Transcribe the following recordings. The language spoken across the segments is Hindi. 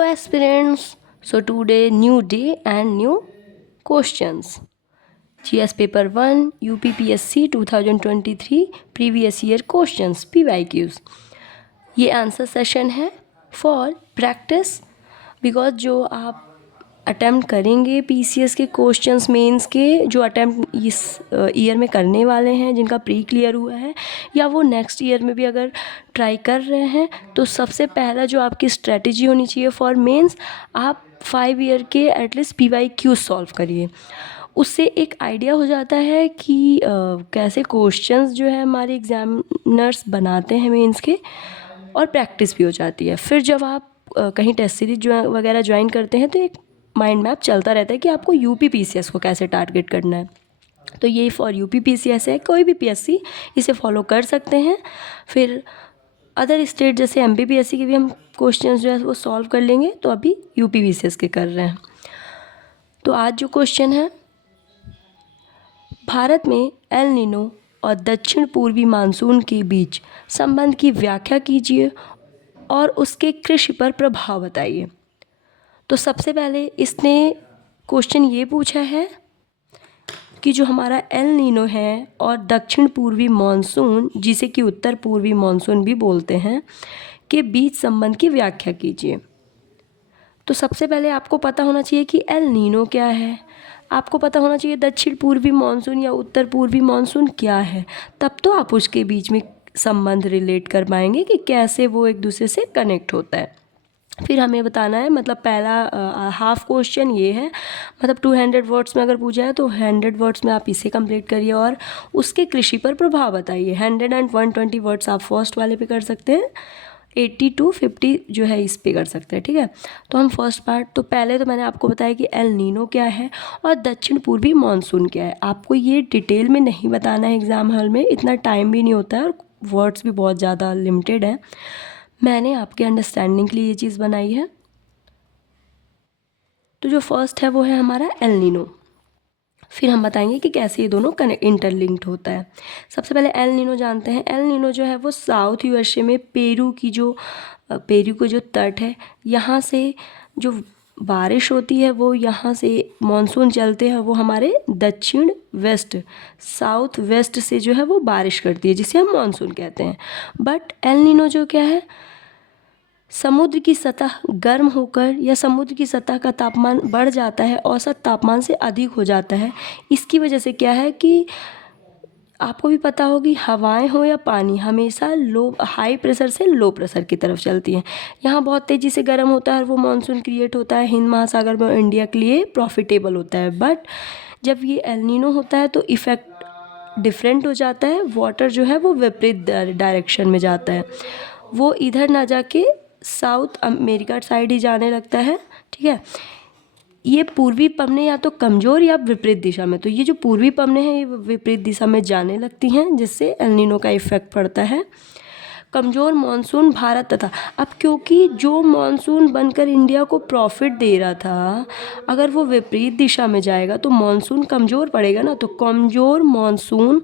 Hello aspirants, so today new day and new questions. GS paper 1 UPPSC 2023 previous year questions PYQs. ये आंसर सेशन है फॉर प्रैक्टिस बिकॉज जो आप अटैम्प्ट करेंगे पीसीएस के क्वेश्चंस मेंस के जो अटैम्प्ट इस ईयर में करने वाले हैं जिनका प्री क्लियर हुआ है या वो नेक्स्ट ईयर में भी अगर ट्राई कर रहे हैं तो सबसे पहला जो आपकी स्ट्रेटजी होनी चाहिए फॉर मेंस आप 5 ईयर के एटलीस्ट PYQ सॉल्व करिए। उससे एक आइडिया हो जाता है कि कैसे क्वेश्चंस जो है हमारे एग्जामिनर्स बनाते हैं मेंस के और प्रैक्टिस भी हो जाती है। फिर जब आप कहीं टेस्ट सीरीज वगैरह ज्वाइन करते हैं तो एक माइंड मैप चलता रहता है कि आपको UPPCS को कैसे टारगेट करना है। तो ये फॉर UPPCS है, कोई भी PSC इसे फॉलो कर सकते हैं। फिर अदर स्टेट जैसे MPPSC के भी हम क्वेश्चंस जो है वो सॉल्व कर लेंगे, तो अभी UPPCS के कर रहे हैं। तो आज जो क्वेश्चन है, भारत में एल नीनो और दक्षिण पूर्वी मानसून के बीच संबंध की व्याख्या कीजिए और उसके कृषि पर प्रभाव बताइए। तो सबसे पहले इसने क्वेश्चन ये पूछा है कि जो हमारा एल नीनो है और दक्षिण पूर्वी मानसून, जिसे कि उत्तर पूर्वी मानसून भी बोलते हैं, के बीच संबंध की व्याख्या कीजिए। तो सबसे पहले आपको पता होना चाहिए कि एल नीनो क्या है, आपको पता होना चाहिए दक्षिण पूर्वी मानसून या उत्तर पूर्वी मानसून क्या है, तब तो आप उसके बीच में संबंध रिलेट कर पाएंगे कि कैसे वो एक दूसरे से कनेक्ट होता है। फिर हमें बताना है, मतलब पहला हाफ क्वेश्चन ये है, मतलब 200 वर्ड्स में अगर पूछा है तो 100 वर्ड्स में आप इसे कंप्लीट करिए और उसके कृषि पर प्रभाव बताइए। 100 एंड 120 वर्ड्स आप फर्स्ट वाले पे कर सकते हैं, 80 to 50 जो है इस पे कर सकते हैं। ठीक है, तो हम फर्स्ट पार्ट, तो पहले तो मैंने आपको बताया कि एल नीनो क्या है और दक्षिण पूर्वी मानसून क्या है। आपको ये डिटेल में नहीं बताना है एग्ज़ाम हॉल में, इतना टाइम भी नहीं होता है और वर्ड्स भी बहुत ज़्यादा लिमिटेड हैं। मैंने आपके अंडरस्टैंडिंग के लिए ये चीज़ बनाई है। तो जो फर्स्ट है वो है हमारा एल नीनो। फिर हम बताएंगे कि कैसे ये दोनों इंटरलिंक्ड होता है। सबसे पहले एल नीनो जानते हैं। एल नीनो जो है वो साउथ यूएसए में पेरू को जो तट है, यहाँ से जो बारिश होती है वो यहाँ से मानसून चलते हैं, वो हमारे दक्षिण वेस्ट साउथ वेस्ट से जो है वो बारिश करती है, जिसे हम मानसून कहते हैं। बट एल नीनो जो क्या है, समुद्र की सतह गर्म होकर या समुद्र की सतह का तापमान बढ़ जाता है, औसत तापमान से अधिक हो जाता है। इसकी वजह से क्या है कि आपको भी पता होगी, हवाएं हो या पानी हमेशा हाई प्रेशर से लो प्रेशर की तरफ चलती हैं। यहाँ बहुत तेज़ी से गर्म होता है और वो मानसून क्रिएट होता है हिंद महासागर में, इंडिया के लिए प्रॉफिटेबल होता है। बट जब ये एल नीनो होता है तो इफ़ेक्ट डिफरेंट हो जाता है, वाटर जो है वो विपरीत डायरेक्शन में जाता है, वो इधर ना जाके साउथ अमेरिका साइड ही जाने लगता है। ठीक है, ये पूर्वी पवनें या तो कमज़ोर या विपरीत दिशा में, तो ये जो पूर्वी पवनें हैं ये विपरीत दिशा में जाने लगती हैं, जिससे एल नीनो का इफेक्ट पड़ता है। कमज़ोर मानसून भारत तथा, अब क्योंकि जो मानसून बनकर इंडिया को प्रॉफिट दे रहा था, अगर वो विपरीत दिशा में जाएगा तो मानसून कमज़ोर पड़ेगा ना, तो कमज़ोर मानसून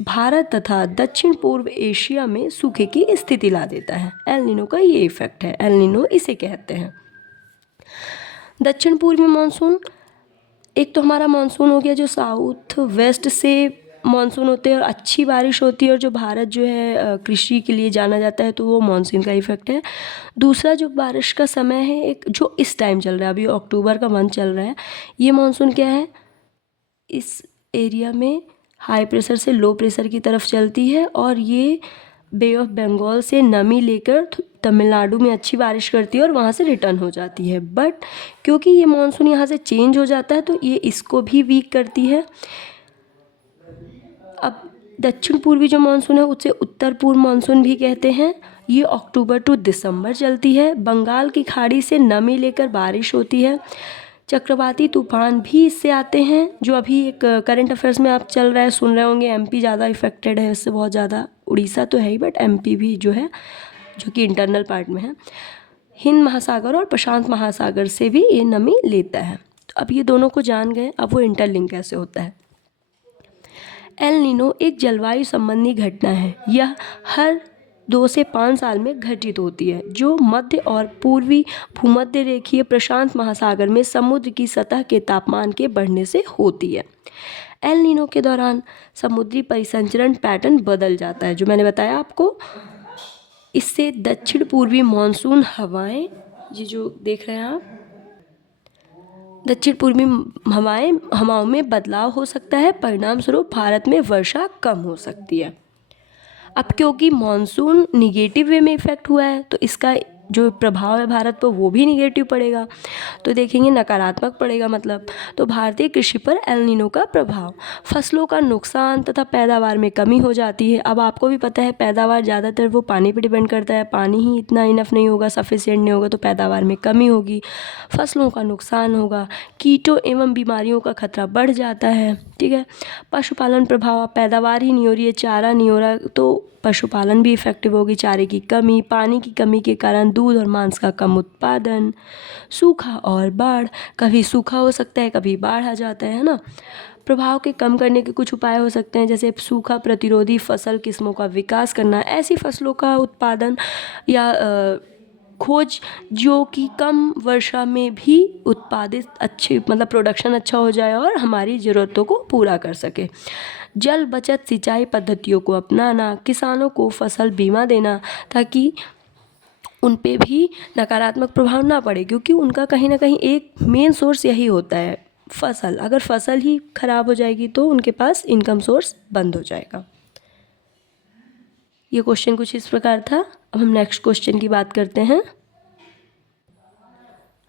भारत तथा दक्षिण पूर्व एशिया में सूखे की स्थिति ला देता है। एल नीनो का ये इफेक्ट है, एल नीनो इसे कहते हैं। दक्षिण पूर्वी मानसून, एक तो हमारा मानसून हो गया जो साउथ वेस्ट से मानसून होते हैं और अच्छी बारिश होती है, और जो भारत जो है कृषि के लिए जाना जाता है, तो वो मानसून का इफेक्ट है। दूसरा जो बारिश का समय है, एक जो इस टाइम चल रहा है, अभी अक्टूबर का मंथ चल रहा है, ये मानसून क्या है, इस एरिया में हाई प्रेशर से लो प्रेशर की तरफ चलती है और ये बे ऑफ बंगाल से नमी लेकर तमिलनाडु में अच्छी बारिश करती है और वहाँ से रिटर्न हो जाती है। बट क्योंकि ये मानसून यहाँ से चेंज हो जाता है तो ये इसको भी वीक करती है। अब दक्षिण पूर्वी जो मानसून है उसे उत्तर पूर्व मानसून भी कहते हैं। ये अक्टूबर टू दिसंबर चलती है। बंगाल की खाड़ी से नमी लेकर बारिश होती है। चक्रवाती तूफान भी इससे आते हैं, जो अभी एक करंट अफेयर्स में आप चल रहा है, सुन रहे होंगे, एमपी ज़्यादा इफेक्टेड है इससे, बहुत ज़्यादा। उड़ीसा तो है ही, बट एमपी भी जो है, जो कि इंटरनल पार्ट में है, हिंद महासागर और प्रशांत महासागर से भी ये नमी लेता है। तो अब ये दोनों को जान गए, अब वो इंटरलिंक कैसे होता है। एल नीनो एक जलवायु संबंधी घटना है। यह हर 2 से 5 साल में घटित होती है, जो मध्य और पूर्वी भूमध्य रेखीय प्रशांत महासागर में समुद्र की सतह के तापमान के बढ़ने से होती है। एल नीनो के दौरान समुद्री परिसंचरण पैटर्न बदल जाता है, जो मैंने बताया आपको। इससे दक्षिण पूर्वी मानसून हवाएं, ये जो देख रहे हैं आप, दक्षिण पूर्वी हवाओं में बदलाव हो सकता है। परिणाम स्वरूप भारत में वर्षा कम हो सकती है। अब क्योंकि मानसून निगेटिव वे में इफेक्ट हुआ है, तो इसका जो प्रभाव है भारत पर वो भी निगेटिव पड़ेगा। तो देखेंगे नकारात्मक पड़ेगा मतलब। तो भारतीय कृषि पर एल नीनो का प्रभाव, फसलों का नुकसान तथा पैदावार में कमी हो जाती है। अब आपको भी पता है पैदावार ज़्यादातर वो पानी पर डिपेंड करता है। पानी ही इतना इनफ नहीं होगा, सफिशिएंट नहीं होगा, तो पैदावार में कमी होगी, फसलों का नुकसान होगा, कीटों एवं बीमारियों का खतरा बढ़ जाता है। ठीक है। पशुपालन प्रभाव, पैदावार ही नहीं हो रही है, चारा नहीं हो रहा, तो पशुपालन भी इफेक्टिव होगी। चारे की कमी, पानी की कमी के कारण दूध और मांस का कम उत्पादन, सूखा और बाढ़, कभी सूखा हो सकता है, कभी बाढ़ आ जाता है ना। प्रभाव के कम करने के कुछ उपाय हो सकते हैं, जैसे सूखा प्रतिरोधी फसल किस्मों का विकास करना, ऐसी फसलों का उत्पादन या खोज जो कि कम वर्षा में भी उत्पादित अच्छी मतलब प्रोडक्शन अच्छा हो जाए और हमारी ज़रूरतों को पूरा कर सके। जल बचत सिंचाई पद्धतियों को अपनाना, किसानों को फसल बीमा देना, ताकि उन पे भी नकारात्मक प्रभाव ना पड़े, क्योंकि उनका कहीं ना कहीं एक मेन सोर्स यही होता है फसल। अगर फसल ही खराब हो जाएगी तो उनके पास इनकम सोर्स बंद हो जाएगा। ये क्वेश्चन कुछ इस प्रकार था। अब हम नेक्स्ट क्वेश्चन की बात करते हैं।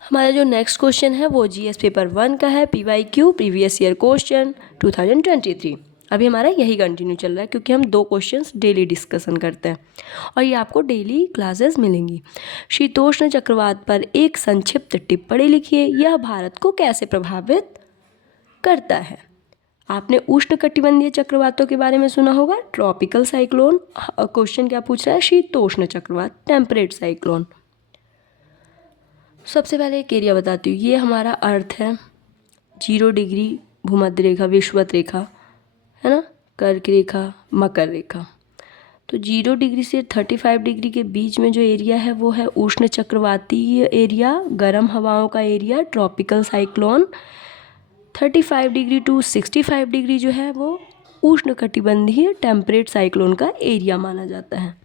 हमारा जो नेक्स्ट क्वेश्चन है वो जीएस पेपर 1 का है, PYQ प्रीवियस ईयर क्वेश्चन 2023। अभी हमारा यही कंटिन्यू चल रहा है, क्योंकि हम 2 क्वेश्चंस डेली डिस्कशन करते हैं और ये आपको डेली क्लासेस मिलेंगी। शीतोष्ण चक्रवात पर एक संक्षिप्त टिप्पणी लिखिए, यह भारत को कैसे प्रभावित करता है। आपने उष्णकटिबंधीय चक्रवातों के बारे में सुना होगा, ट्रॉपिकल साइक्लोन। क्वेश्चन क्या पूछ रहा है, शीतोष्ण चक्रवात, टेम्परेट साइक्लोन। सबसे पहले एक एरिया बताती हूँ। ये हमारा अर्थ है, 0 डिग्री भूमध्य रेखा, विषुवत रेखा है ना, कर्क रेखा, मकर रेखा। तो 0 डिग्री से 35 डिग्री के बीच में जो एरिया है वो है उष्ण चक्रवातीय एरिया, गर्म हवाओं का area, tropical cyclone. 35 degree to 65 degree जो है वो उष्ण कटिबंधीय टेम्परेट साइक्लोन का एरिया माना जाता है।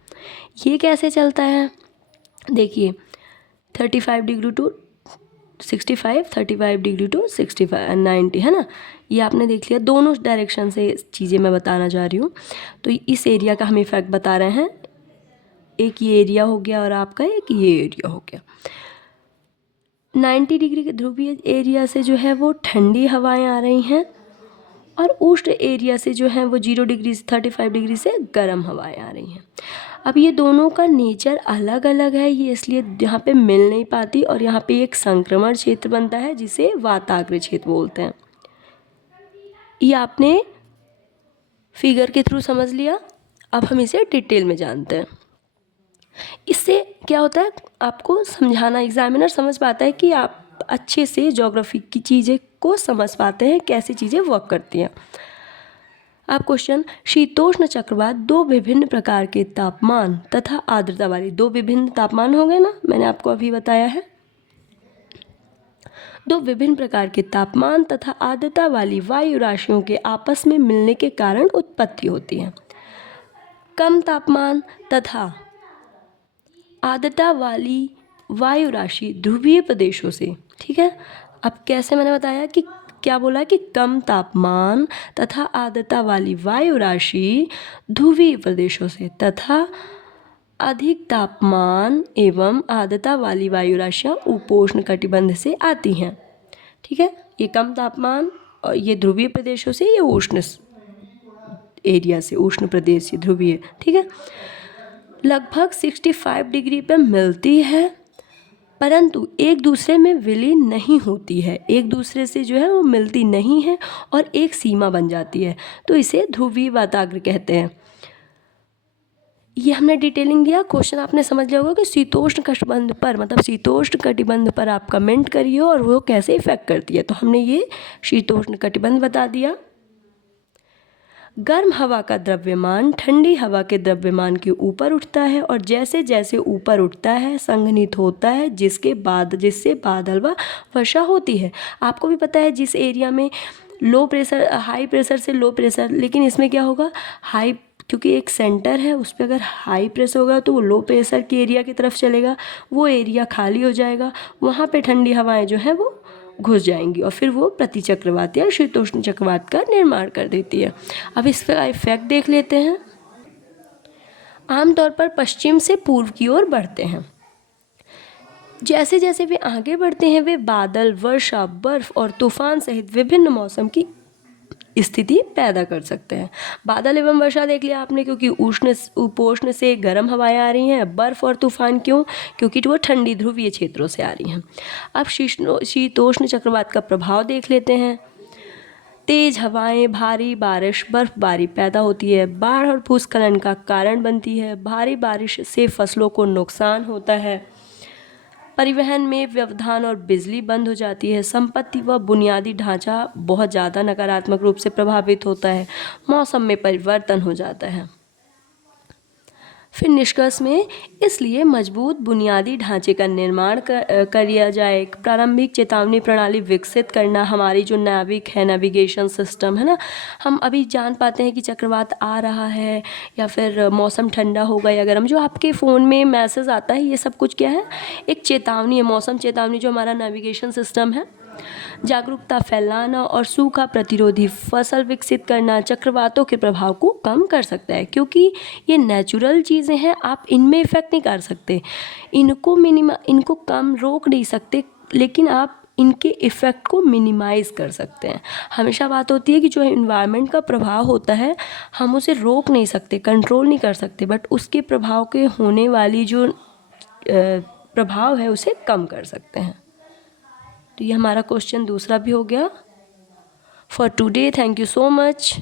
ये कैसे चलता है, देखिए 35 डिग्री टू 65, 35 डिग्री टू 65 90 है ना। ये आपने देख लिया, दोनों डायरेक्शन से चीज़ें मैं बताना चाह रही हूँ। तो इस एरिया का हम इफेक्ट बता रहे हैं। एक ये एरिया हो गया और आपका एक ये एरिया हो गया। 90 डिग्री के ध्रुवीय एरिया से जो है वो ठंडी हवाएं आ रही हैं और उष्ण एरिया से जो है वो 0 डिग्री से 35 डिग्री से गर्म हवाएं आ रही हैं। अब ये दोनों का नेचर अलग अलग है, ये इसलिए यहाँ पे मिल नहीं पाती और यहाँ पे एक संक्रमण क्षेत्र बनता है जिसे वाताग्र क्षेत्र बोलते हैं। ये आपने फिगर के थ्रू समझ लिया। अब हम इसे डिटेल में जानते हैं। इससे क्या होता है, आपको समझाना, एग्जामिनर समझ पाता है कि आप अच्छे से ज्योग्राफी की चीज़ें को समझ पाते हैं, कैसी चीज़ें वर्क करती हैं। अब क्वेश्चन, शीतोष्ण चक्रवात 2 विभिन्न प्रकार के तापमान तथा आर्द्रता वाली, 2 विभिन्न तापमान हो गए ना, मैंने आपको अभी बताया है। 2 विभिन्न प्रकार के तापमान तथा आर्द्रता वाली वायु राशियों के आपस में मिलने के कारण उत्पत्ति होती है। कम तापमान तथा आर्द्रता वाली वायु राशि ध्रुवीय प्रदेशों से, ठीक है। अब कैसे, मैंने बताया कि क्या बोला कि कम तापमान तथा आर्द्रता वाली वायु राशि ध्रुवीय प्रदेशों से तथा अधिक तापमान एवं आर्द्रता वाली वायु राशियाँ उपोष्ण कटिबंध से आती हैं। ठीक है, ये कम तापमान और ये ध्रुवीय प्रदेशों से, ये उष्ण एरिया से, उष्ण प्रदेश से ध्रुवीय। ठीक है, लगभग 65 डिग्री पर मिलती है, परंतु एक दूसरे में विलीन नहीं होती है, एक दूसरे से जो है वो मिलती नहीं है और एक सीमा बन जाती है, तो इसे ध्रुवीय वाताग्र कहते हैं। ये हमने डिटेलिंग दिया। क्वेश्चन आपने समझ लिया होगा कि शीतोष्ण कटिबंध पर, मतलब शीतोष्ण कटिबंध पर आप कमेंट करिए और वो कैसे इफेक्ट करती है। तो हमने ये शीतोष्ण कटिबंध बता दिया। गर्म हवा का द्रव्यमान ठंडी हवा के द्रव्यमान के ऊपर उठता है और जैसे जैसे ऊपर उठता है संघनित होता है जिससे बादल व वर्षा होती है। आपको भी पता है जिस एरिया में लो प्रेशर हाई प्रेशर से लो प्रेशर, लेकिन इसमें क्या होगा हाई, क्योंकि एक सेंटर है उस पर अगर हाई प्रेशर होगा तो वो लो प्रेशर के एरिया की तरफ चलेगा, वो एरिया खाली हो जाएगा, वहाँ पे ठंडी हवाएं जो हैं वो घुस जाएंगी और फिर वो प्रतिचक्रवात या शीतोष्ण चक्रवात का निर्माण कर देती है। अब इसका इफेक्ट देख लेते हैं। आमतौर पर पश्चिम से पूर्व की ओर बढ़ते हैं। जैसे जैसे वे आगे बढ़ते हैं वे बादल, वर्षा, बर्फ और तूफान सहित विभिन्न मौसम की स्थिति पैदा कर सकते हैं। बादल एवं वर्षा देख लिया आपने, क्योंकि उपोष्ण से गर्म हवाएं आ रही हैं। बर्फ और तूफान क्यों? क्योंकि वो ठंडी ध्रुवीय क्षेत्रों से आ रही हैं। अब शीतोष्ण चक्रवात का प्रभाव देख लेते हैं। तेज हवाएं, भारी बारिश, बर्फबारी पैदा होती है, बाढ़ और भूस्खलन का कारण बनती है। भारी बारिश से फसलों को नुकसान होता है। परिवहन में व्यवधान और बिजली बंद हो जाती है। संपत्ति व बुनियादी ढांचा बहुत ज़्यादा नकारात्मक रूप से प्रभावित होता है। मौसम में परिवर्तन हो जाता है। फिर निष्कर्ष में इसलिए मजबूत बुनियादी ढांचे का निर्माण किया जाए। प्रारंभिक चेतावनी प्रणाली विकसित करना, हमारी जो नाविक है, नेविगेशन सिस्टम है ना, हम अभी जान पाते हैं कि चक्रवात आ रहा है या फिर मौसम ठंडा होगा या गर्म। जो आपके फ़ोन में मैसेज आता है ये सब कुछ क्या है? एक चेतावनी है, मौसम चेतावनी जो हमारा नेविगेशन सिस्टम है। जागरूकता फैलाना और सूखा प्रतिरोधी फसल विकसित करना चक्रवातों के प्रभाव को कम कर सकता है, क्योंकि ये नेचुरल चीज़ें हैं, आप इनमें इफ़ेक्ट नहीं कर सकते, इनको कम रोक नहीं सकते, लेकिन आप इनके इफ़ेक्ट को मिनिमाइज़ कर सकते हैं। हमेशा बात होती है कि जो इन्वायरमेंट का प्रभाव होता है हम उसे रोक नहीं सकते, कंट्रोल नहीं कर सकते, बट उसके प्रभाव के होने वाली जो प्रभाव है उसे कम कर सकते हैं। तो ये हमारा क्वेश्चन दूसरा भी हो गया। For today, thank you so much.